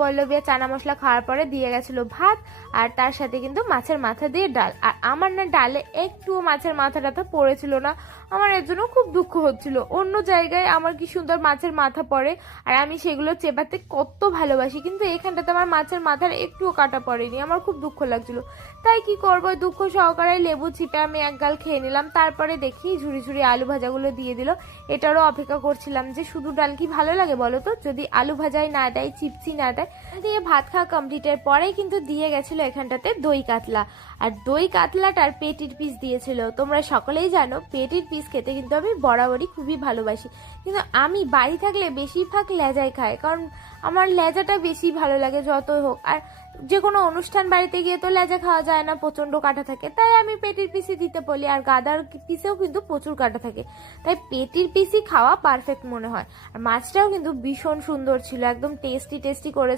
পল্লবী চানা মশলা খাওয়ার পরে দিয়ে গেছিলো ভাত, আর তার সাথে কিন্তু মাছের মাথা দিয়ে ডাল। আর আমার না ডালে একটুও মাছের মাথাটা পড়েছিল না, আমার এর জন্য খুব দুঃখ হচ্ছিল। অন্য জায়গায় আমার কি সুন্দর মাছের মাথা পড়ে, আর আমি সেগুলো চেবাতে কত ভালোবাসি, কিন্তু এখানটাতে আমার মাছের মাথার একটুও কাটা পড়েনি, আমার খুব দুঃখ লাগছিল। তাই কি করবো, দুঃখ সহকারে লেবু চিপে আমি এক গাল খেয়ে নিলাম। তারপরে দেখি ঝুড়ি ঝুড়ি আলু ভাজাগুলো দিয়ে দিল। এটারও অপেক্ষা করছিলাম যে শুধু ডাল কি ভালো লাগে বলো তো, যদি আলু ভাজাই না দেয়, চিপসি না দেয়। দিয়ে ভাত খাওয়া কমপ্লিটের পরেই কিন্তু দিয়ে গেছিল এখানটাতে দই কাতলা, আর দই কাতলাটার পেটির পিস দিয়েছিল। তোমরা সকলেই জানো পেটির পিস খেতে কিন্তু আমি বরাবরই খুবই ভালোবাসি, কিন্তু আমি বাড়ি থাকলে বেশিরভাগ লেজাই খাই, কারণ আমার লেজাটা বেশি ভালো লাগে যতই হোক। আর যে কোনো অনুষ্ঠান বাড়িতে গিয়ে তো লেজা খাওয়া যায় না, প্রচন্ড কাটা থাকে, তাই আমি পেটির পিসই দিতে বলি। আর গাদার পিসেও কিন্তু প্রচুর কাটা থাকে, তাই পেটির পিসই খাওয়া পারফেক্ট মনে হয়। আর মাছটাও কিন্তু ভীষণ সুন্দর ছিল, একদম টেস্টি টেস্টি করেছে।